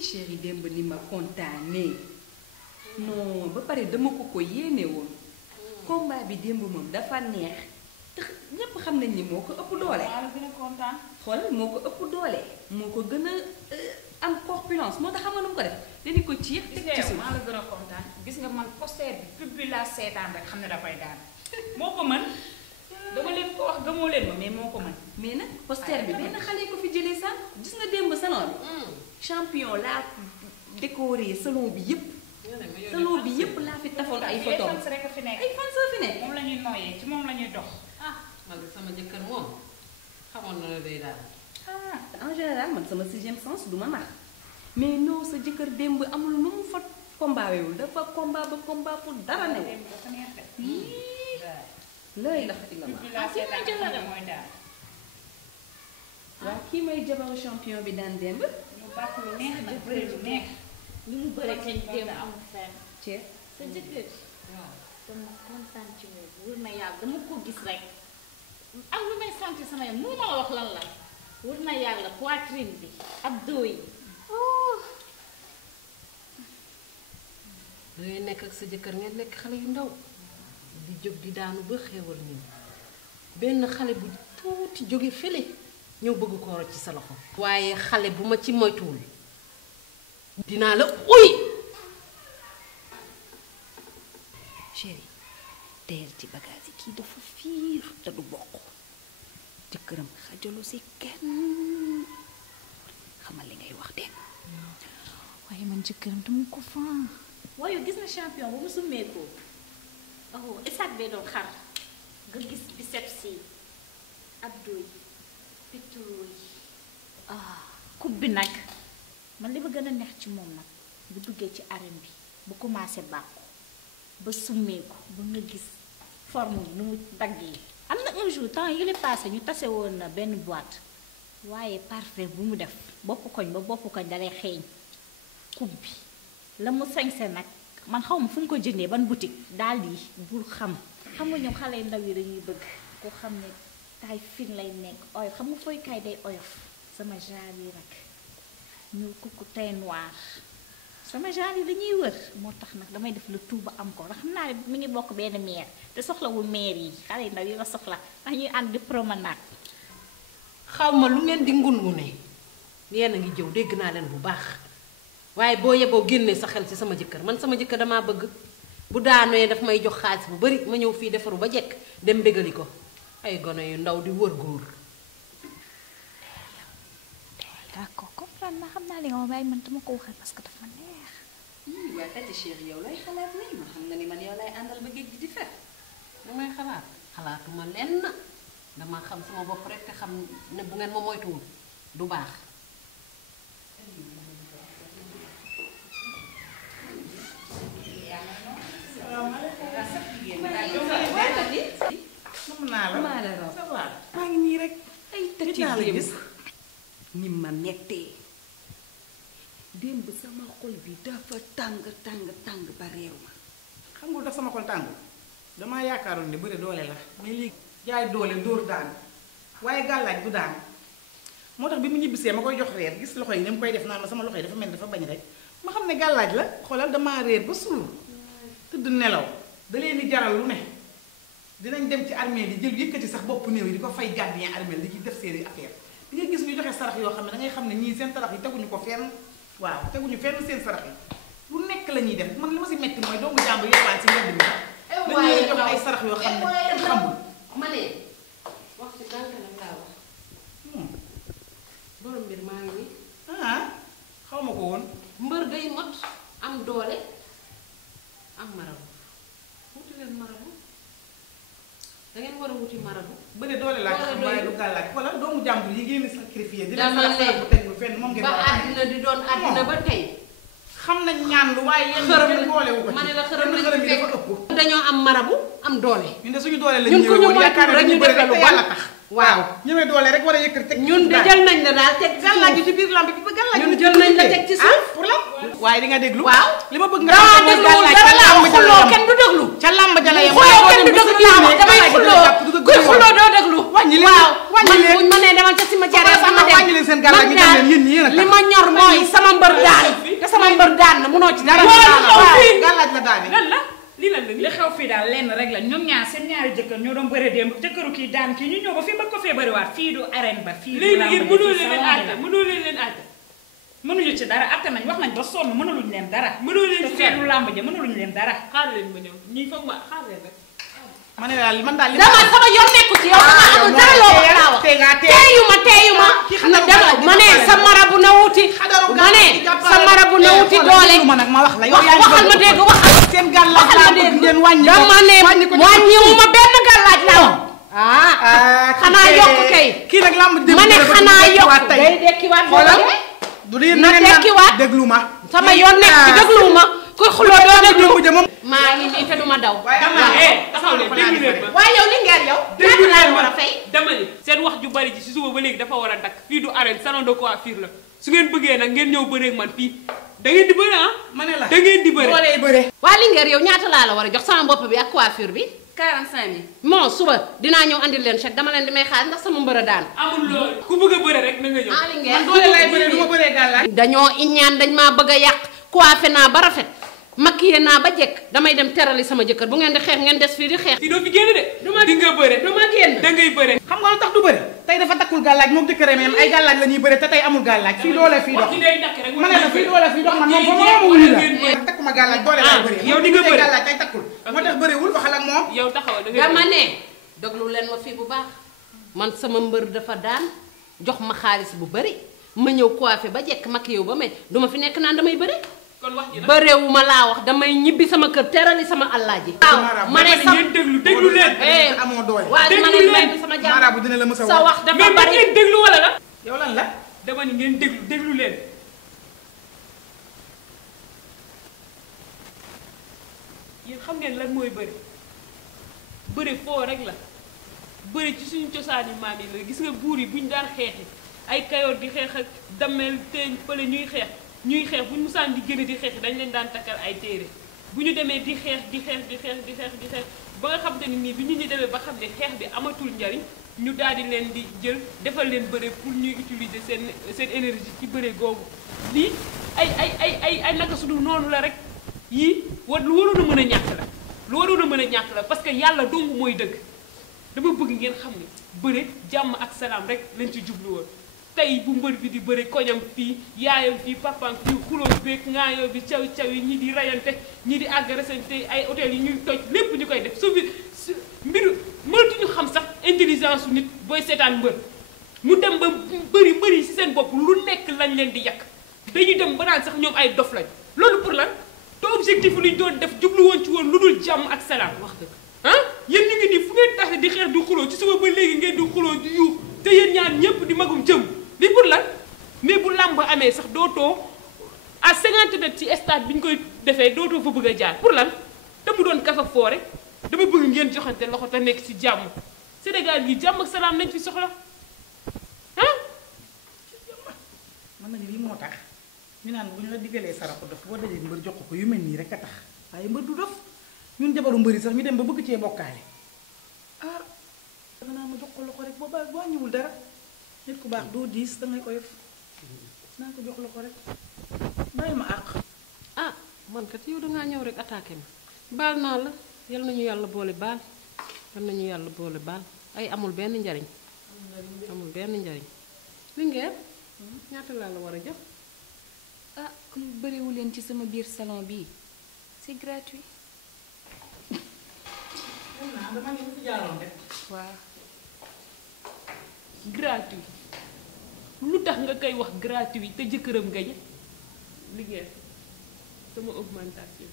chéri démb ni ma kontaanee non ba pare dama ko yéene woon combat bi démb moom dafa neex te ñépp xam nañ ni moo ko ëpp doole. maa gën a kontaan. xoolal moo ko ëpp doole moo ko gën a am corpulence moo tax xam nga nu mu ko def dañu ko ciix teg ci suuf. maa la gën a kontaan gis nga man poster bi public la seetaan rek xam ne dafay daan moo ko mën dama leen ko wax gëmoo leen ma mais moo ko mën. mais nag poster bi benn xale ko fi jëlee sax gis nga démb salon bi. champion laa décoré salon bi yëpp. salon bi yëpp laa fi tafoon ay photo ay fans rek a fi nekk. ay fans fi nekk. moom la ñuy nooyee ci moom la ñuy dox. man sama jëkkër moom xamoon na la day daal. en général man sama sixième sens du ma nax mais non sa jëkkër démb amul nu mu fa combat wewul dafa combat ba combat pour dara new. dafa neex de. looy lax ci la ma. mooy daal. waaw kii may jabaru champion bi daan démb. ñu bàq lu neex nag bëri lu neex. li mu bëre kañ démb amul fenn. Thiès. sa jëkkër. waaw dama kontaan ci moom wër na yàlla dama ko gis rek. am lu may sant sama yaram mënu ma la wax lan la. wër na yàlla poitrine bi. abdos yi. dangay nekk ak sa jëkkër ngeen nekk xale yu ndaw di jóg di daanu ba xéewal ñëw benn xale bu tuuti jóge fële ñëw bëgg ko rocc ci sa loxo. waaye xale bu ma ci moytuwul dinaa la uy. chéri teel ci bagage yi kii dafa fiir te du bokk jëkkëram xajalu si kenn xamal li ngay wax de. waaye man jëkkëram dama ko fan. waaye gis na champion ba mu summeekoo. oh esaat bee doon xar nga gis biceps yi abdos yi pectoraux yi. coupe bi nag man li ma gën a neex ci moom nag bu duggee ci arène bi bu commencé bàkku ba summeeku ba nga gis forme bi nu mu daggee. am na un jour temps yële passé ñu tase woon na benn boîte waaye parfait bu mu def bopp koñ ba bopp koñ dalay xeeñ coupe bi la mu sañse nag man xaw ma fu ñu ko jëndee ban boutique daal di bul xam nga ñoom xale yu ndaw yi dañuy bëgg koo xam ne taay fin lay nekk oyof xam nga fooy kaay day oyof sama genre yi rek ñu kukku teint noir sama genre yi dañuy wër moo tax nag damay def le tout ba am ko ndax xam naa ne mi ngi bokk benn meer te soxlawul meer yi xale yu ndaw yi la soxla ndax ñuy ànd di promenade. xaw ma lu ngeen di ngune yéen a ngi jëw dégg naa leen bu baax waaye boo yeboo génnee sa xel ci sama jëkkër man sama jëkkër damaa bëgg bu daanoo daf may jox xaalis bu bari ma ñëw fii defaru ba jekk dem bégali ko ay gone yu ndaw di wër góor. d'accord comprendre naa xam naa li nga ma waaye man dama ko waxal parce que dafa ma neex. waaye tati chéri yow lay xalaat nii ma xam nga ni man yow lay àndal ba géej gi di fer. damay xalaatuma lenn dama xam sama bopp rek te xam ne bu ngeen ma moytuwul du baax. maa ngi nii rek. ay tati démb ni ma mettee démb sama xol bi dafa tàng ba réew ma. xam nga lu tax sama xol tàng damaa yaakaaroon ne bëre doole la mais léegi jaay doole dóor daan waaye gàllaaj du daan moo tax bi mu ñibbisee ma koy jox reer gis loxo yi ni mu koy def naan ma sama loxo yi dafa mel ni dafa bañ rek ma xam ne gàllaaj la xoolal damaa réer ba suur tëdd nelaw da leen di jaral lu ne dinañ dem ci armée yi jël yëkkati sax bopp néew yi di ko fay gardien armée di ci def seeni affaire di nga gis ñu joxe sarax yoo xam ne dangay xam ne ñii seen sarax yi teguñu ko fenn waaw teguñu fenn seen sarax yi lu nekk la ñuy def man li ma si metti mooy doomu jàmbur yelwaan si mbedd mi dañuy jox ay sarax yoo xam ne kenn xamul. ma ne wax ci dànk nag laa wax borom mbir maa ngi nii. xaw ma ko woon. mbër day mot am doole am marabu wuti leen marabu dangeen war a wuti marabu. bëre doole laa xam waaye du gàllaaj wala doomu jàmbur yi ngeen di sacrifié. di leen dama ne bu tegul fenn moom ngeen ba àddina di doon àddina ba tey. xam nañ ñaan lu waaye yéen ngeen boolewu ko ci. ma ne la xërëm yi dafa ëpp. dañoo am marabu am doole. ñun de suñu doole lañ ñun ku ñu ñëwee yaakaar rek ñu bëre def rek lu te bon yàlla tax. waaw ñëwee doole rek war a yëkkati teg ñun de jël nañ la daal teg ci gàllaaj suuf. ci biir lamb bi ba gàllaaj ñun jël nañ la teg ci suuf. pour la waaye di nga déglu. waaw li ma bëgg nga daa xam ne dégluwul dara laa wax xuloo kenn du déglu. ca lamb ja la yem xuloo kenn du déglu laa wax damay xuloo kuy xuloo doo déglu. wàññi wàññi leen waaw wàññi man leen buñ ma nee demal ca cimetière ba ma dem wàññi leen seen gàllaaj ñu dem leen yéen ñi yéen a tax li ma ñor mooy sama mbër daan te sama mbër daan na munoo ci dara gàllaaj la daane lan la lii lan la li xew fii daal lenn rek la ñoom ñaar seen ñaari jëkkër ñoo doon bëre démb jëkkëru kii daan kii ñu ñëw ba fii ba ko fee bëriwaat fii du arène ba fii léegi nag yéen mënoo leen àtte mënoo leen àtte mënuñu ci dara atte nañ wax nañ ba sonn mënuluñ leen dara mënoo leen te ci fii du làmb ja mënuluñ leen dara xaar leen ma ñëw ñii foog ma xaar leen rek ma ne daal man daal li dama sama yoon nekku ci yow dama amul dara loo wax laa wax teeyu ma na dama ma ne sa marabu na wuti ma ne sa marabu na wuti doole ma nag ma wax la yow yaa waxal ma dégg waxal seen gàllaaj laa bëgg ngeen wàññi dama ne wàññiwu ma benn gàllaaj la xanaa yokk kay kii nag lamb dem ma ne xanaa yokk day dekkiwaat xoolal du dee na dekkiwaat déglu ma sama yoon nekk ci déglu ma kuy xuloo doo déglu moom maa ngi nii te duma daw taxaw leen déglu leen ma waaye yow li ngeen yow ñaata laa war a fay dama ni seen wax ju bari ji si suba ba léegi dafa war a dakk fii du arène salon de coiffure la su ngeen bëggee nag ngeen ñëw bëreeg man fii da ngeen di bëre ah ma ne la da ngeen di bëre boolee bëre waa Linguère yow ñaata laa la war a jox sama bopp bi ak coiffure bi 45 000. moo suba dinaa ñëw andil leen chèque dama leen di may xaar ndax sama mbër a daan amul loolu ku bëgg a bëre rek na nga ñëw ah Linguère man doole lay bëre du ma bëree gàllaaj dañoo iñaan dañ maa bëgg a yàq coiffé naa ba rafet maquillé naa ba jekk damay dem terali sama jëkkër bu ngeen di xeex ngeen des fii di xeex fii doo fi génn de di nga bëre du ma génn da ngay bëre xam nga lu tax du bëre tey dafa takkul gàllaaj moom jëkkëram yam ay gàllaaj la ñuy bëre te tey amul gàllaaj fii doole fii dox ci day dakk rek ma ne la fii doole fii dox man moom ba moomu wuyu la takkuma gàllaaj doole lay bëre yow di nga bëre gàllaaj tey takkul moo tax bëriwul waxal ak moom yow taxawal da ngay dama ne déglu leen ma fii bu baax man sama mbër dafa daan jox ma xaalis bu bari ma ñëw coiffé ba jekk maquillé ba may duma fi nekk naan damay bëri kon wax ji nag bëreewu ma laa wax damay ñibbi sama kër terali sama allaaji waaw ma ne sa ngeen déglu leen amoo doole waaye ma ne may bi sama jàmm marabu dina la mës a sa wax dafa mais bari ngeen déglu wala la yow lan la dama ni ngeen déglu leen yéen xam ngeen lan mooy bëri bëri foo rek la bëri ci suñu cosaani maam yi la gis nga buur yi buñ daan xeexi ay kayoor di xeex ak dammel teeñ fële ñuy xeex buñ musaan di gën a di xeexi dañ leen daan takkal ay téere bu ñu demee di xeex ba nga xam te ni nii bi ñu demee ba xam ne xeex bi amatul njariñ ñu daal di leen di jël defal leen bëre pour ñuy utiliser seen énergie ci bëre googu lii ay naka su dul noonu la rek yii lu waroon a mën a ñàkk la parce que yàlla dong mooy dëgg dama bëgg ngeen xam ne bëre jàmm ak salaam rek lañ ci jublu woon tey bu mbër bi di bëre koñam fii yaayam fii papam fii xuloo beeg ngaayoo bi caw yi ñi di rayante ñi di agressante ay hôtel yi ñuy toj lépp ñu koy def su mbiru mënatuñu xam sax intelligence su nit booy seetaan mbër mu dem ba bëri ci seen bopp lu nekk lañ leen di yàq dañuy dem ba naan sax ñoom ay dof lañ loolu pour lan te objectif lu ñu doon def jublu woon ci woon lu dul jàmm ak salaam wax dëgg ah yéen ñu ngi nii fu ngeen tax di xeex di xuloo ci suba ba léegi ngeen di xuloo di yuux te yéen ñaar ñëpp di magum jëm lii pour lan mais bu làmb amee sax dootoo à 50 mètres ci stade bi ñu koy defee dootoo fa bëgg a jaar pour lan te mu doon kafa foore dama bëgg ngeen joxante loxo te nekk ci jàmm Sénégal gi jàmm ak salaam nañ fi soxla ah. man nag lii moo tax ñu naan bu ñu la diggalee saraxu dof boo dajee mbër jox ko yu mel nii rek a tax waaye mbër du dof ñun jabaru mbëri sax ñu dem ba bëgg cee bokkaale ah danga naa ma jox ko loxo rek boobaa boo ñëwul dara nit ku baax doo diis dangay oyof naa ko jox loxo rek bàyyi ma àq ah man kat yow dangaa ñëw rek attaqué ma baal naa la yal nañu yàlla boole baal ay amul benn njariñ Linguère ñaata laa la war a jox ah comme bëriwu leen ci sama biir salon bii c'est gratuit. dama ñëw ci jaaroon rek waaw. gratuit lu tax nga koy wax gratuit te jëkkëram gañe Linguère sama augmentation